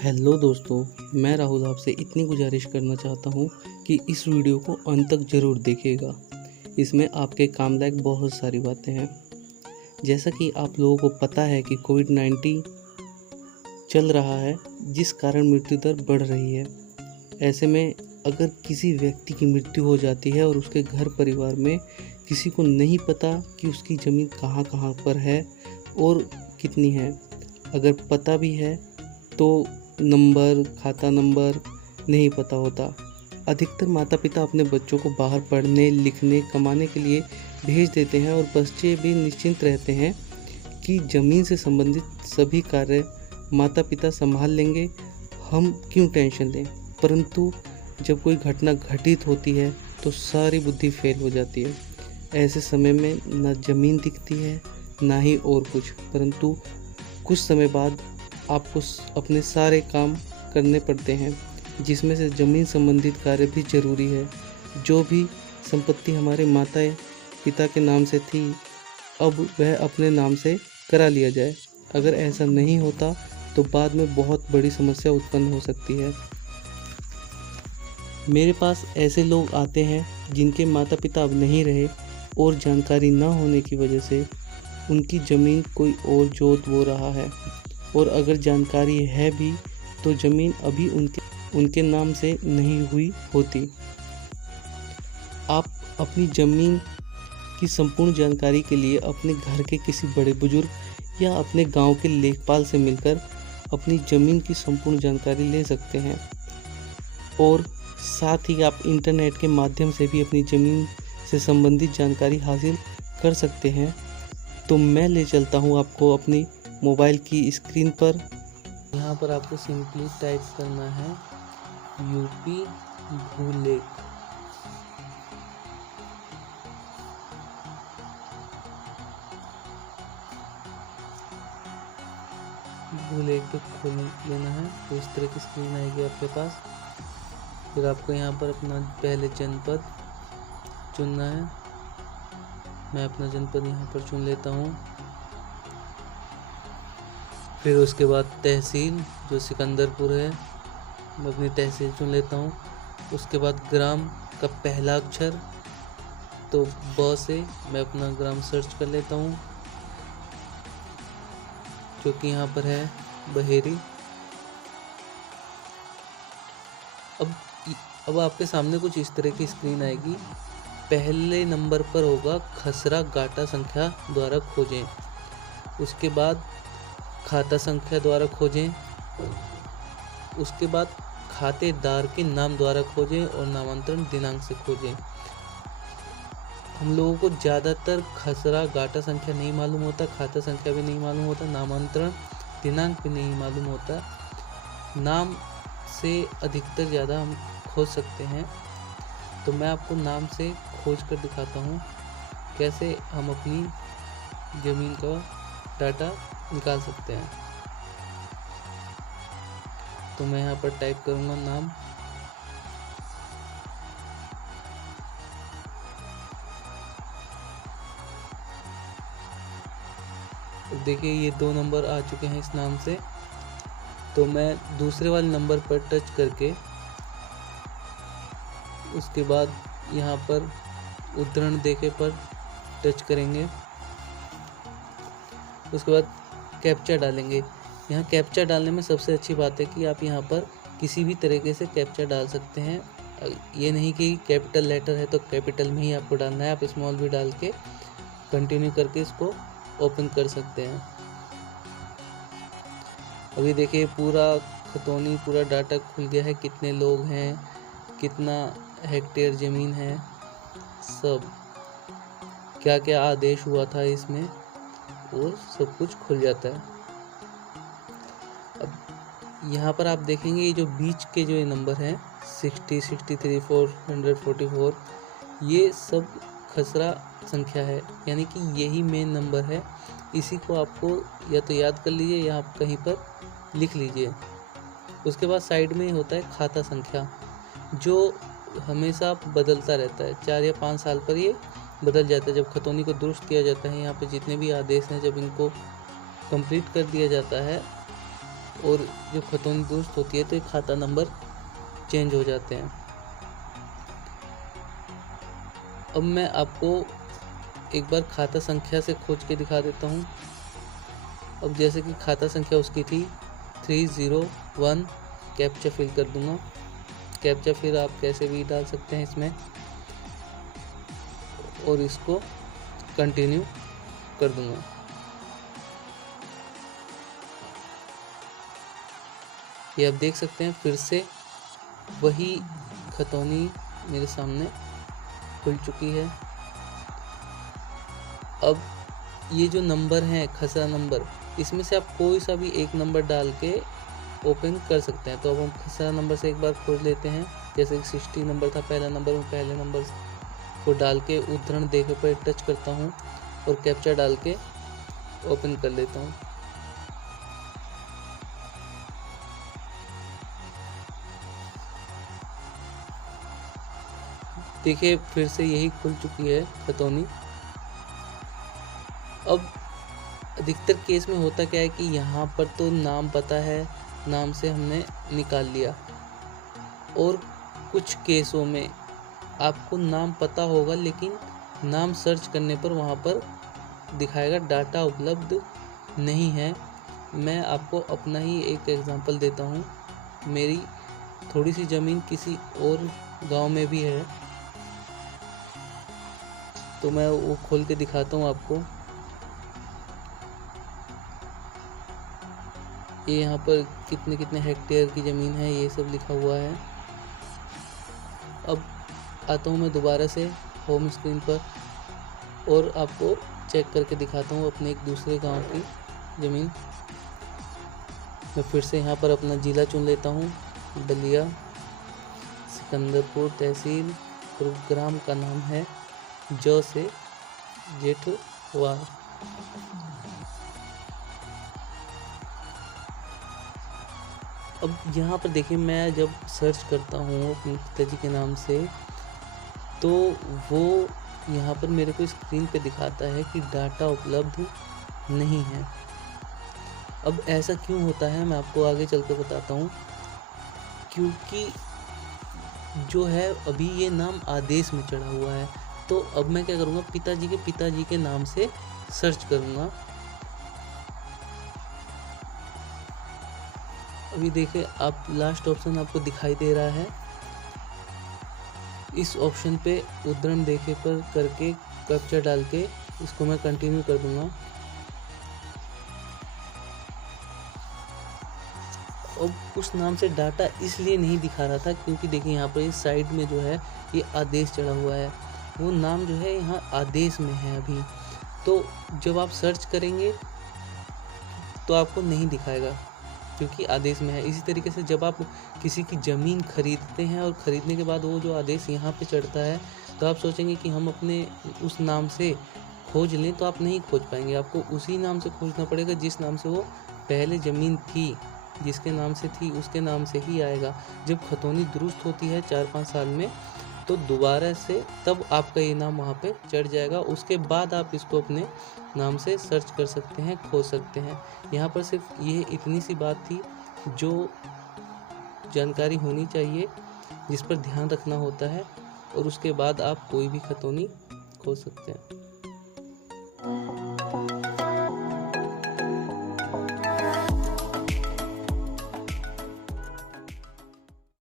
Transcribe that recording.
Hello दोस्तों, मैं राहुल आपसे इतनी गुजारिश करना चाहता हूँ कि इस वीडियो को अंत तक ज़रूर देखिएगा। इसमें आपके काम लायक बहुत सारी बातें हैं। जैसा कि आप लोगों को पता है कि कोविड-19 चल रहा है, जिस कारण मृत्यु दर बढ़ रही है। ऐसे में अगर किसी व्यक्ति की मृत्यु हो जाती है और उसके घर परिवार में किसी को नहीं पता कि उसकी ज़मीन कहाँ कहाँ पर है और कितनी है, अगर पता भी है तो नंबर, खाता नंबर नहीं पता होता। अधिकतर माता पिता अपने बच्चों को बाहर पढ़ने, लिखने, कमाने के लिए भेज देते हैं और बच्चे भी निश्चिंत रहते हैं कि ज़मीन से संबंधित सभी कार्य माता पिता संभाल लेंगे, हम क्यों टेंशन लें। परंतु जब कोई घटना घटित होती है तो सारी बुद्धि फेल हो जाती है। ऐसे समय में ना ज़मीन दिखती है ना ही और कुछ, परंतु कुछ समय बाद आपको अपने सारे काम करने पड़ते हैं, जिसमें से ज़मीन संबंधित कार्य भी ज़रूरी है। जो भी संपत्ति हमारे माता पिता के नाम से थी, अब वह अपने नाम से करा लिया जाए। अगर ऐसा नहीं होता तो बाद में बहुत बड़ी समस्या उत्पन्न हो सकती है। मेरे पास ऐसे लोग आते हैं जिनके माता पिता अब नहीं रहे और जानकारी न होने की वजह से उनकी ज़मीन कोई और जोत बो रहा है, और अगर जानकारी है भी तो ज़मीन अभी उनके नाम से नहीं हुई होती। आप अपनी ज़मीन की संपूर्ण जानकारी के लिए अपने घर के किसी बड़े बुजुर्ग या अपने गांव के लेखपाल से मिलकर अपनी ज़मीन की संपूर्ण जानकारी ले सकते हैं, और साथ ही आप इंटरनेट के माध्यम से भी अपनी ज़मीन से संबंधित जानकारी हासिल कर सकते हैं। तो मैं ले चलता हूं आपको अपनी मोबाइल की स्क्रीन पर। यहाँ पर आपको सिंपली टाइप करना है यूपी भूलेख। भूलेख पे खोल लेना है तो इस तरह की स्क्रीन आएगी आपके पास। फिर आपको यहाँ पर अपना पहले जनपद चुनना है। मैं अपना जनपद यहाँ पर चुन लेता हूँ। फिर उसके बाद तहसील, जो सिकंदरपुर है, मैं अपनी तहसील चुन लेता हूँ। उसके बाद ग्राम का पहला अक्षर, तो ब से मैं अपना ग्राम सर्च कर लेता हूँ, जो कि यहाँ पर है बहेरी। अब आपके सामने कुछ इस तरह की स्क्रीन आएगी। पहले नंबर पर होगा खसरा गाटा संख्या द्वारा खोजें। उसके बाद खाता संख्या द्वारा खोजें। उसके बाद खातेदार के नाम द्वारा खोजें और नामांतरण दिनांक से खोजें। हम लोगों को ज़्यादातर खसरा गाटा संख्या नहीं मालूम होता, खाता संख्या भी नहीं मालूम होता, नामांतरण दिनांक भी नहीं मालूम होता। नाम से अधिकतर ज़्यादा हम खोज सकते हैं, तो मैं आपको नाम से खोज कर दिखाता हूँ कैसे हम अपनी ज़मीन का डाटा निकाल सकते हैं। तो मैं यहाँ पर टाइप करूँगा नाम। देखिए ये 2 नंबर आ चुके हैं इस नाम से। तो मैं दूसरे वाले नंबर पर टच करके उसके बाद यहाँ पर उद्धरण देखे पर टच करेंगे। उसके बाद कैप्चा डालेंगे। यहाँ कैप्चा डालने में सबसे अच्छी बात है कि आप यहाँ पर किसी भी तरीके से कैप्चा डाल सकते हैं। ये नहीं कि कैपिटल लेटर है तो कैपिटल में ही आपको डालना है, आप स्मॉल भी डाल के कंटिन्यू करके इसको ओपन कर सकते हैं। अभी देखिए पूरा खतौनी, पूरा डाटा खुल गया है, कितने लोग हैं, कितना हेक्टेयर ज़मीन है, सब क्या क्या आदेश हुआ था इसमें, और सब कुछ खुल जाता है। अब यहाँ पर आप देखेंगे ये जो बीच के जो ये नंबर हैं 60, 63, 444, ये सब खसरा संख्या है, यानी कि यही मेन नंबर है। इसी को आपको या तो याद कर लीजिए या आप कहीं पर लिख लीजिए। उसके बाद साइड में ही होता है खाता संख्या, जो हमेशा बदलता रहता है। 4 या 5 साल पर ये बदल जाता है। जब खतौनी को दुरुस्त किया जाता है, यहाँ पे जितने भी आदेश हैं जब इनको कंप्लीट कर दिया जाता है और जब खतौनी दुरुस्त होती है तो ये खाता नंबर चेंज हो जाते हैं। अब मैं आपको एक बार खाता संख्या से खोज के दिखा देता हूँ। अब जैसे कि खाता संख्या उसकी थी 301, कैप्चा फिल कर दूंगा। कैप्चा फिर आप कैसे भी डाल सकते हैं इसमें, और इसको कंटिन्यू कर दूंगा। ये आप देख सकते हैं फिर से वही खतौनी मेरे सामने खुल चुकी है। अब ये जो नंबर हैं खसरा नंबर, इसमें से आप कोई सा भी एक नंबर डाल के ओपन कर सकते हैं। तो अब हम खसरा नंबर से एक बार खोज लेते हैं। जैसे कि 60 नंबर था पहला नंबर, मैं पहले नंबर को डाल के उद्धरण देखे पर टच करता हूँ और कैप्चा डाल के ओपन कर लेता हूँ। देखिए फिर से यही खुल चुकी है खतौनी। अब अधिकतर केस में होता क्या है कि यहाँ पर तो नाम पता है, नाम से हमने निकाल लिया, और कुछ केसों में आपको नाम पता होगा लेकिन नाम सर्च करने पर वहाँ पर दिखाएगा डाटा उपलब्ध नहीं है। मैं आपको अपना ही एक एग्जांपल देता हूँ। मेरी थोड़ी सी ज़मीन किसी और गांव में भी है, तो मैं वो खोल के दिखाता हूँ आपको। ये यहाँ पर कितने कितने हेक्टेयर की ज़मीन है ये सब लिखा हुआ है। अब आता हूँ मैं दोबारा से होम स्क्रीन पर और आपको चेक करके दिखाता हूँ अपने एक दूसरे गांव की ज़मीन। मैं फिर से यहाँ पर अपना ज़िला चुन लेता हूँ, बलिया, सिकंदरपुर तहसील, और ग्राम का नाम है ज से जेठवार। अब यहाँ पर देखिए मैं जब सर्च करता हूँ अपने पिताजी के नाम से, तो वो यहाँ पर मेरे को स्क्रीन पे दिखाता है कि डाटा उपलब्ध नहीं है। अब ऐसा क्यों होता है मैं आपको आगे चल के बताता हूँ। क्योंकि जो है अभी ये नाम आदेश में चढ़ा हुआ है। तो अब मैं क्या करूँगा, पिताजी के नाम से सर्च करूँगा। अभी देखिए आप लास्ट ऑप्शन आपको दिखाई दे रहा है। इस ऑप्शन पे उद्धरण देखे पर करके कैप्चा डाल के इसको मैं कंटिन्यू कर दूंगा। अब उस नाम से डाटा इसलिए नहीं दिखा रहा था क्योंकि देखिए यहाँ पर इस साइड में जो है ये आदेश चढ़ा हुआ है, वो नाम जो है यहाँ आदेश में है अभी। तो जब आप सर्च करेंगे तो आपको नहीं दिखाएगा क्योंकि आदेश में है। इसी तरीके से जब आप किसी की ज़मीन खरीदते हैं और ख़रीदने के बाद वो जो आदेश यहाँ पे चढ़ता है, तो आप सोचेंगे कि हम अपने उस नाम से खोज लें, तो आप नहीं खोज पाएंगे। आपको उसी नाम से खोजना पड़ेगा जिस नाम से वो पहले ज़मीन थी, जिसके नाम से थी उसके नाम से ही आएगा। जब खतौनी दुरुस्त होती है 4-5 साल में, तो दोबारा से तब आपका ये नाम वहाँ पे चढ़ जाएगा। उसके बाद आप इसको अपने नाम से सर्च कर सकते हैं, खोज सकते हैं। यहाँ पर सिर्फ ये इतनी सी बात थी जो जानकारी होनी चाहिए, जिस पर ध्यान रखना होता है, और उसके बाद आप कोई भी खतौनी खोज सकते हैं।